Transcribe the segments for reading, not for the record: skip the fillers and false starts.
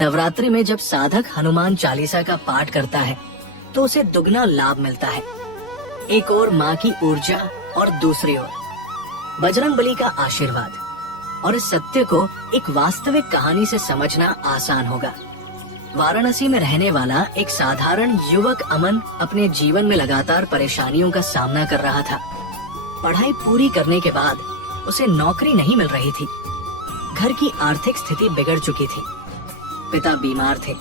नवरात्रि में जब साधक हनुमान चालीसा का पाठ करता है तो उसे दुगना लाभ मिलता है। एक ओर माँ की ऊर्जा और दूसरी ओर बजरंगबली का आशीर्वाद। और इस सत्य को एक वास्तविक कहानी से समझना आसान होगा। वाराणसी में रहने वाला एक साधारण युवक अमन अपने जीवन में लगातार परेशानियों का सामना कर रहा था। पढ़ाई पूरी करने के बाद उसे नौकरी नहीं मिल रही थी। घर की आर्थिक स्थिति बिगड़ चुकी थी। पिता बीमार थे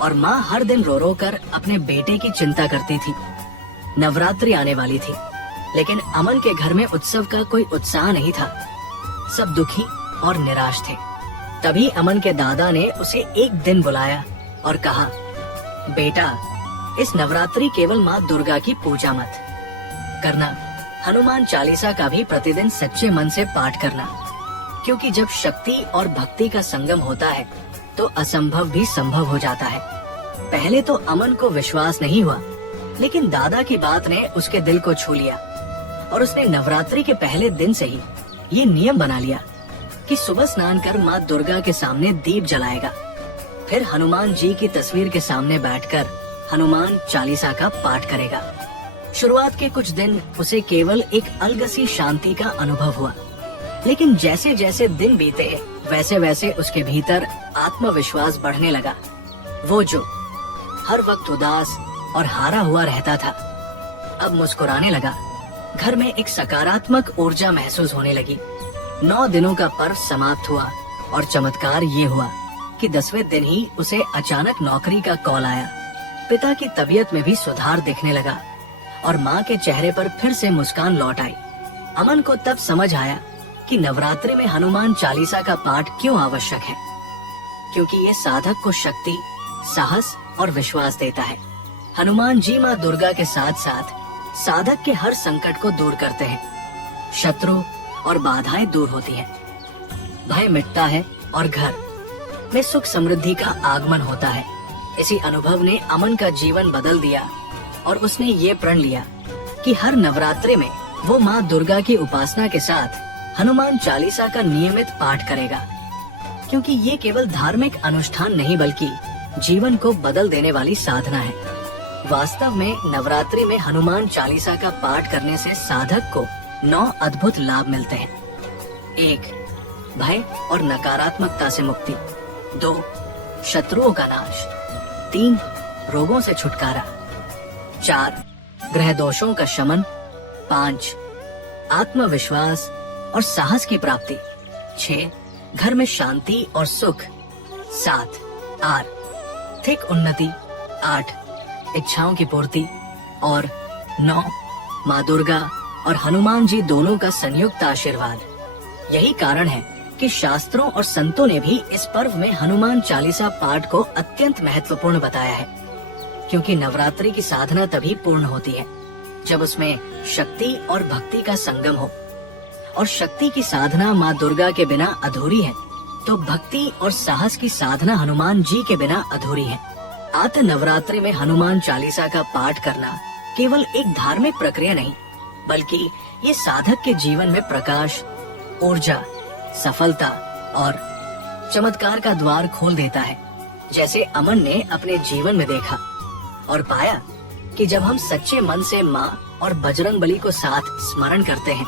और माँ हर दिन रो रो कर अपने बेटे की चिंता करती थी। नवरात्रि आने वाली थी, लेकिन अमन के घर में उत्सव का कोई उत्साह नहीं था। सब दुखी और निराश थे। तभी अमन के दादा ने उसे एक दिन बुलाया और कहा, बेटा, इस नवरात्रि केवल माँ दुर्गा की पूजा मत करना, हनुमान चालीसा का भी प्रतिदिन सच्चे मन से पाठ करना, क्योंकि जब शक्ति और भक्ति का संगम होता है तो असंभव भी संभव हो जाता है। पहले तो अमन को विश्वास नहीं हुआ, लेकिन दादा की बात ने उसके दिल को छू लिया और उसने नवरात्रि के पहले दिन से ही ये नियम बना लिया कि सुबह स्नान कर माँ दुर्गा के सामने दीप जलाएगा। फिर हनुमान जी की तस्वीर के सामने बैठकर हनुमान चालीसा का पाठ करेगा। शुरुआत के कुछ दिन उसे केवल एक अलग-सी शांति का अनुभव हुआ, लेकिन जैसे जैसे दिन बीते वैसे वैसे उसके भीतर आत्मविश्वास बढ़ने लगा। वो जो हर वक्त उदास और हारा हुआ रहता था, अब मुस्कुराने लगा। घर में एक सकारात्मक ऊर्जा महसूस होने लगी। 9 दिनों का पर्व समाप्त हुआ और चमत्कार ये हुआ कि 10वें दिन ही उसे अचानक नौकरी का कॉल आया। पिता की तबीयत में भी सुधार दिखने लगा और माँ के चेहरे पर फिर से मुस्कान लौट आई। अमन को तब समझ आया कि नवरात्रि में हनुमान चालीसा का पाठ क्यों आवश्यक है, क्योंकि ये साधक को शक्ति, साहस और विश्वास देता है। हनुमान जी माँ दुर्गा के साथ साथ साधक के हर संकट को दूर करते हैं। शत्रु और बाधाएं दूर होती हैं, भय मिटता है और घर में सुख समृद्धि का आगमन होता है। इसी अनुभव ने अमन का जीवन बदल दिया और उसने ये प्रण लिया कि हर नवरात्रि में वो माँ दुर्गा की उपासना के साथ हनुमान चालीसा का नियमित पाठ करेगा, क्योंकि ये केवल धार्मिक अनुष्ठान नहीं बल्कि जीवन को बदल देने वाली साधना है। वास्तव में नवरात्रि में हनुमान चालीसा का पाठ करने से साधक को 9 अद्भुत लाभ मिलते हैं। 1. भय और नकारात्मकता से मुक्ति। 2. शत्रुओं का नाश। 3. रोगों से छुटकारा। 4. ग्रह दोषों का शमन। 5. आत्मविश्वास और साहस की प्राप्ति। 6. घर में शांति और सुख। 7. आर्थिक उन्नति। 8. इच्छाओं की पूर्ति। और 9. माँ दुर्गा और हनुमान जी दोनों का संयुक्त आशीर्वाद। यही कारण है कि शास्त्रों और संतों ने भी इस पर्व में हनुमान चालीसा पाठ को अत्यंत महत्वपूर्ण बताया है, क्योंकि नवरात्रि की साधना तभी पूर्ण होती है जब उसमें शक्ति और भक्ति का संगम हो। और शक्ति की साधना माँ दुर्गा के बिना अधूरी है, तो भक्ति और साहस की साधना हनुमान जी के बिना अधूरी है। आत्म नवरात्रि में हनुमान चालीसा का पाठ करना केवल एक धार्मिक प्रक्रिया नहीं, बल्कि ये साधक के जीवन में प्रकाश, ऊर्जा, सफलता और चमत्कार का द्वार खोल देता है। जैसे अमन ने अपने जीवन में देखा और पाया कि जब हम सच्चे मन से माँ और बजरंगबली को साथ स्मरण करते हैं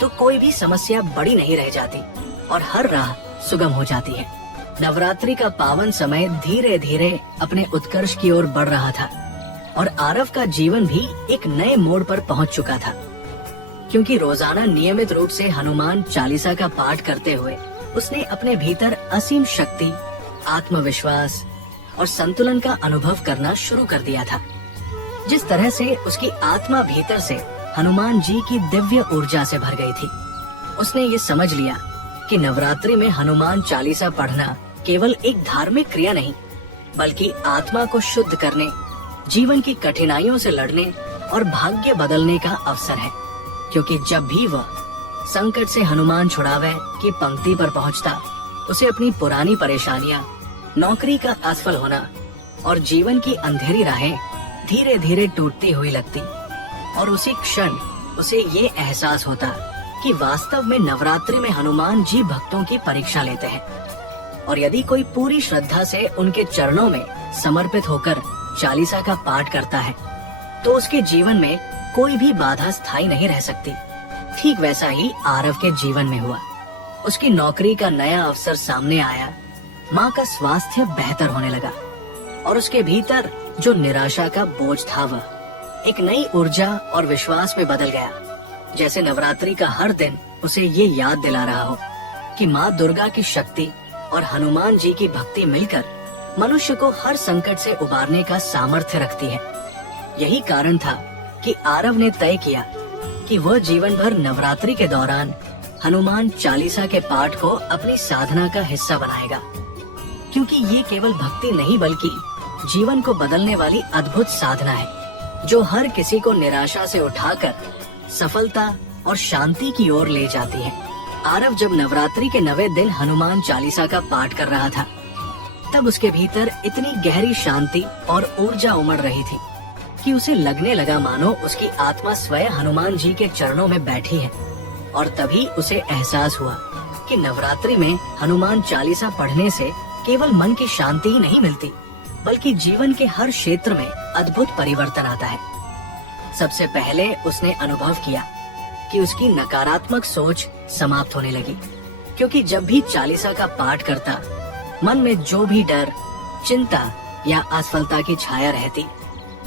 तो कोई भी समस्या बड़ी नहीं रह जाती और हर राह सुगम हो जाती है। नवरात्रि का पावन समय धीरे धीरे अपने उत्कर्ष की ओर बढ़ रहा था और आरव का जीवन भी एक नए मोड़ पर पहुंच चुका था, क्योंकि रोजाना नियमित रूप से हनुमान चालीसा का पाठ करते हुए उसने अपने भीतर असीम शक्ति, आत्मविश्वास और संतुलन का अनुभव करना शुरू कर दिया था। जिस तरह से उसकी आत्मा भीतर से हनुमान जी की दिव्य ऊर्जा से भर गई थी, उसने ये समझ लिया कि नवरात्रि में हनुमान चालीसा पढ़ना केवल एक धार्मिक क्रिया नहीं, बल्कि आत्मा को शुद्ध करने, जीवन की कठिनाइयों से लड़ने और भाग्य बदलने का अवसर है। क्योंकि जब भी वह संकट से हनुमान छुड़ावे की पंक्ति पर पहुंचता, उसे अपनी पुरानी परेशानियां, नौकरी का असफल होना और जीवन की अंधेरी राहें धीरे धीरे टूटती हुई लगती और उसी क्षण उसे ये एहसास होता कि वास्तव में नवरात्रि में हनुमान जी भक्तों की परीक्षा लेते हैं और यदि कोई पूरी श्रद्धा से उनके चरणों में समर्पित होकर चालीसा का पाठ करता है तो उसके जीवन में कोई भी बाधा स्थायी नहीं रह सकती। ठीक वैसा ही आरव के जीवन में हुआ। उसकी नौकरी का नया अवसर सामने आया, माँ का स्वास्थ्य बेहतर होने लगा और उसके भीतर जो निराशा का बोझ था वह एक नई ऊर्जा और विश्वास में बदल गया। जैसे नवरात्रि का हर दिन उसे ये याद दिला रहा हो कि माँ दुर्गा की शक्ति और हनुमान जी की भक्ति मिलकर मनुष्य को हर संकट से उबारने का सामर्थ्य रखती है। यही कारण था कि आरव ने तय किया कि वह जीवन भर नवरात्रि के दौरान हनुमान चालीसा के पाठ को अपनी साधना का हिस्सा बनाएगा, क्योंकि ये केवल भक्ति नहीं बल्कि जीवन को बदलने वाली अद्भुत साधना है जो हर किसी को निराशा से उठाकर सफलता और शांति की ओर ले जाती है। आरव जब नवरात्रि के 9वें दिन हनुमान चालीसा का पाठ कर रहा था तब उसके भीतर इतनी गहरी शांति और ऊर्जा उमड़ रही थी कि उसे लगने लगा मानो उसकी आत्मा स्वयं हनुमान जी के चरणों में बैठी है। और तभी उसे एहसास हुआ कि नवरात्रि में हनुमान चालीसा पढ़ने से केवल मन की शांति ही नहीं मिलती बल्कि जीवन के हर क्षेत्र में अद्भुत परिवर्तन आता है। सबसे पहले उसने अनुभव किया कि उसकी नकारात्मक सोच समाप्त होने लगी, क्योंकि जब भी चालीसा का पाठ करता मन में जो भी डर, चिंता या असफलता की छाया रहती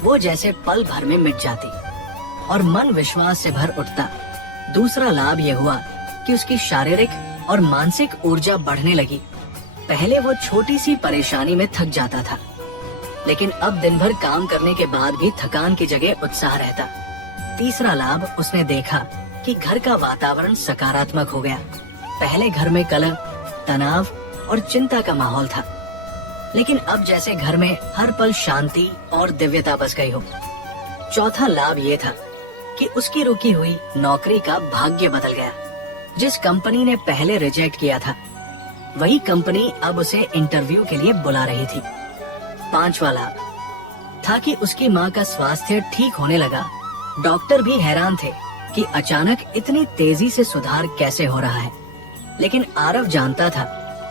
वो जैसे पल भर में मिट जाती और मन विश्वास से भर उठता। दूसरा लाभ यह हुआ कि उसकी शारीरिक और मानसिक ऊर्जा बढ़ने लगी। पहले वो छोटी सी परेशानी में थक जाता था, लेकिन अब दिन भर काम करने के बाद भी थकान की जगह उत्साह रहता। तीसरा लाभ उसने देखा कि घर का वातावरण सकारात्मक हो गया। पहले घर में कलह, तनाव और चिंता का माहौल था, लेकिन अब जैसे घर में हर पल शांति और दिव्यता बस गई हो। चौथा लाभ ये था कि उसकी रुकी हुई नौकरी का भाग्य बदल गया। जिस कंपनी ने पहले रिजेक्ट किया था वही कंपनी अब उसे इंटरव्यू के लिए बुला रही थी। पांचवा लाभ था कि उसकी माँ का स्वास्थ्य ठीक होने लगा। डॉक्टर भी हैरान थे कि अचानक इतनी तेजी से सुधार कैसे हो रहा है, लेकिन आरव जानता था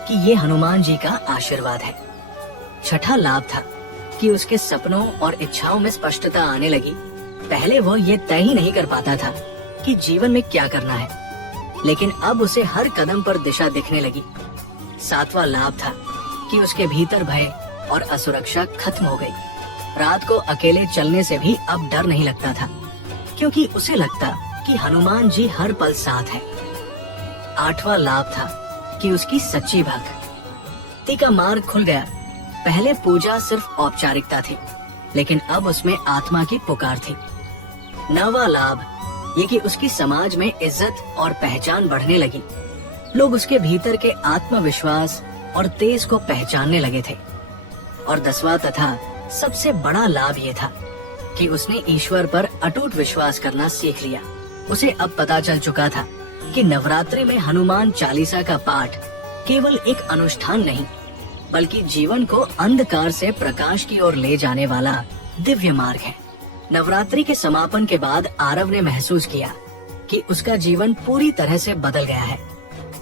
कि ये हनुमान जी का आशीर्वाद है। छठा लाभ था कि उसके सपनों और इच्छाओं में स्पष्टता आने लगी। पहले वो ये तय ही नहीं कर पाता था कि जीवन में क्या करना है, लेकिन अब उसे हर कदम पर दिशा दिखने लगी। सातवां लाभ था कि उसके भीतर भय और असुरक्षा खत्म हो गई। रात को अकेले चलने से भी अब डर नहीं लगता था, क्योंकि उसे लगता कि हनुमान जी हर पल साथ है। आठवां लाभ था कि उसकी सच्ची भक्ति का मार्ग खुल गया। पहले पूजा सिर्फ औपचारिकता थी, लेकिन अब उसमें आत्मा की पुकार थी। नौवां लाभ ये कि उसकी समाज में इज्जत और पहचान बढ़ने लगी। लोग उसके भीतर के आत्मविश्वास और तेज को पहचानने लगे थे। और 10वां तथा सबसे बड़ा लाभ ये था कि उसने ईश्वर पर अटूट विश्वास करना सीख लिया। उसे अब पता चल चुका था कि नवरात्रि में हनुमान चालीसा का पाठ केवल एक अनुष्ठान नहीं, बल्कि जीवन को अंधकार से प्रकाश की ओर ले जाने वाला दिव्य मार्ग है। नवरात्रि के समापन के बाद आरव ने महसूस किया कि उसका जीवन पूरी तरह से बदल गया है,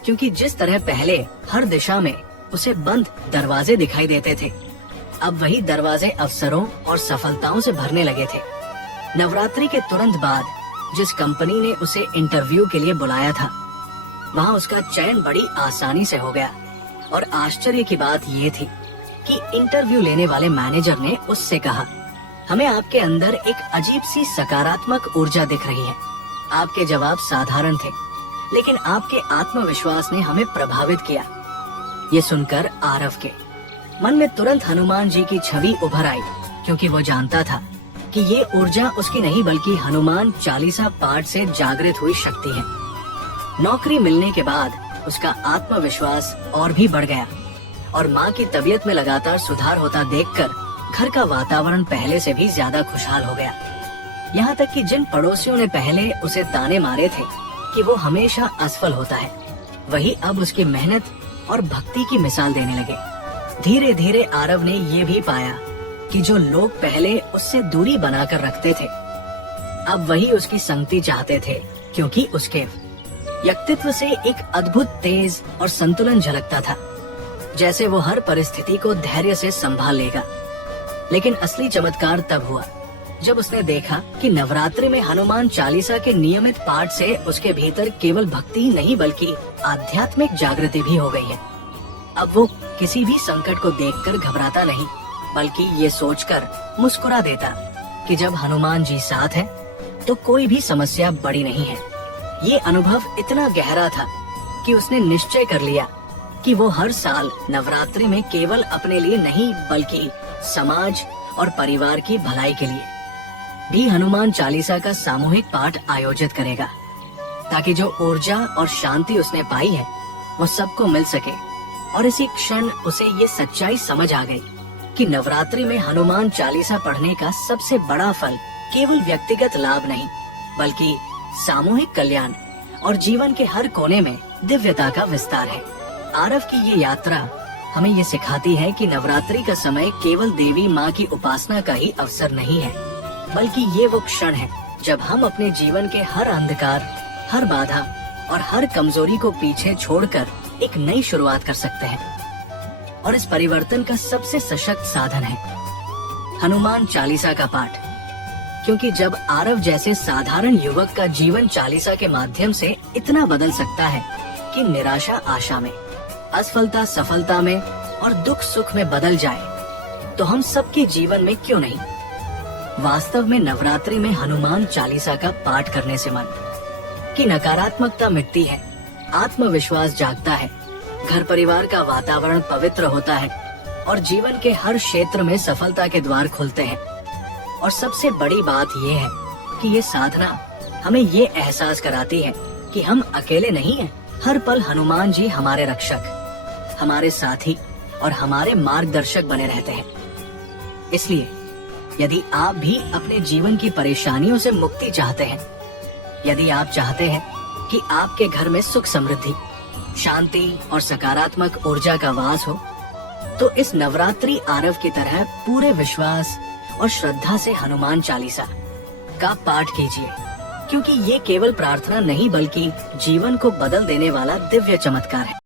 क्योंकि जिस तरह पहले हर दिशा में उसे बंद दरवाजे दिखाई देते थे, अब वही दरवाजे अवसरों और सफलताओं से भरने लगे थे। नवरात्रि के तुरंत बाद जिस कंपनी ने उसे इंटरव्यू के लिए बुलाया था, वहाँ उसका चयन बड़ी आसानी से हो गया। और आश्चर्य की बात ये थी कि इंटरव्यू लेने वाले मैनेजर ने उससे कहा, हमें आपके अंदर एक अजीब सी सकारात्मक ऊर्जा दिख रही है। आपके जवाब साधारण थे, लेकिन आपके आत्मविश्वास ने हमें प्रभावित किया। ये सुनकर आरव के मन में तुरंत हनुमान जी की छवि उभर आई, क्योंकि वो जानता था कि ये ऊर्जा उसकी नहीं बल्कि हनुमान चालीसा पाठ से जागृत हुई शक्ति है। नौकरी मिलने के बाद उसका आत्मविश्वास और भी बढ़ गया और माँ की तबीयत में लगातार सुधार होता देखकर घर का वातावरण पहले से भी ज्यादा खुशहाल हो गया। यहाँ तक कि जिन पड़ोसियों ने पहले उसे ताने मारे थे कि वो हमेशा असफल होता है, वही अब उसकी मेहनत और भक्ति की मिसाल देने लगे। धीरे धीरे आरव ने ये भी पाया कि जो लोग पहले उससे दूरी बनाकर रखते थे, अब वही उसकी संगति चाहते थे, क्योंकि उसके व्यक्तित्व से एक अद्भुत तेज और संतुलन झलकता था। जैसे वो हर परिस्थिति को धैर्य से संभाल लेगा। लेकिन असली चमत्कार तब हुआ जब उसने देखा कि नवरात्रि में हनुमान चालीसा के नियमित पाठ से उसके भीतर केवल भक्ति ही नहीं बल्कि आध्यात्मिक जागृति भी हो गई है। अब वो किसी भी संकट को देखकर घबराता नहीं, बल्कि ये सोचकर मुस्कुरा देता कि जब हनुमान जी साथ हैं, तो कोई भी समस्या बड़ी नहीं है। ये अनुभव इतना गहरा था कि उसने निश्चय कर लिया कि वो हर साल नवरात्रि में केवल अपने लिए नहीं बल्कि समाज और परिवार की भलाई के लिए भी हनुमान चालीसा का सामूहिक पाठ आयोजित करेगा, ताकि जो ऊर्जा और शांति उसने पाई है वो सबको मिल सके। और इसी क्षण उसे ये सच्चाई समझ आ गई कि नवरात्रि में हनुमान चालीसा पढ़ने का सबसे बड़ा फल केवल व्यक्तिगत लाभ नहीं बल्कि सामूहिक कल्याण और जीवन के हर कोने में दिव्यता का विस्तार है। आरव की ये यात्रा हमें ये सिखाती है कि नवरात्रि का समय केवल देवी माँ की उपासना का ही अवसर नहीं है, बल्कि ये वो क्षण है जब हम अपने जीवन के हर अंधकार, हर बाधा और हर कमजोरी को पीछे छोड़कर एक नई शुरुआत कर सकते हैं। और इस परिवर्तन का सबसे सशक्त साधन है हनुमान चालीसा का पाठ, क्योंकि जब आरव जैसे साधारण युवक का जीवन चालीसा के माध्यम से इतना बदल सकता है कि निराशा आशा में, असफलता सफलता में और दुख सुख में बदल जाए, तो हम सबके जीवन में क्यों नहीं। वास्तव में नवरात्रि में हनुमान चालीसा का पाठ करने से मन की नकारात्मकता मिटती है, आत्मविश्वास जागता है, घर परिवार का वातावरण पवित्र होता है और जीवन के हर क्षेत्र में सफलता के द्वार खुलते हैं। और सबसे बड़ी बात ये है कि ये साधना हमें ये एहसास कराती है कि हम अकेले नहीं हैं। हर पल हनुमान जी हमारे रक्षक, हमारे साथी और हमारे मार्गदर्शक बने रहते हैं। इसलिए यदि आप भी अपने जीवन की परेशानियों से मुक्ति चाहते हैं, यदि आप चाहते हैं कि आपके घर में सुख समृद्धि, शांति और सकारात्मक ऊर्जा का वास हो, तो इस नवरात्रि आरव की तरह पूरे विश्वास और श्रद्धा से हनुमान चालीसा का पाठ कीजिए, क्योंकि ये केवल प्रार्थना नहीं बल्कि जीवन को बदल देने वाला दिव्य चमत्कार है।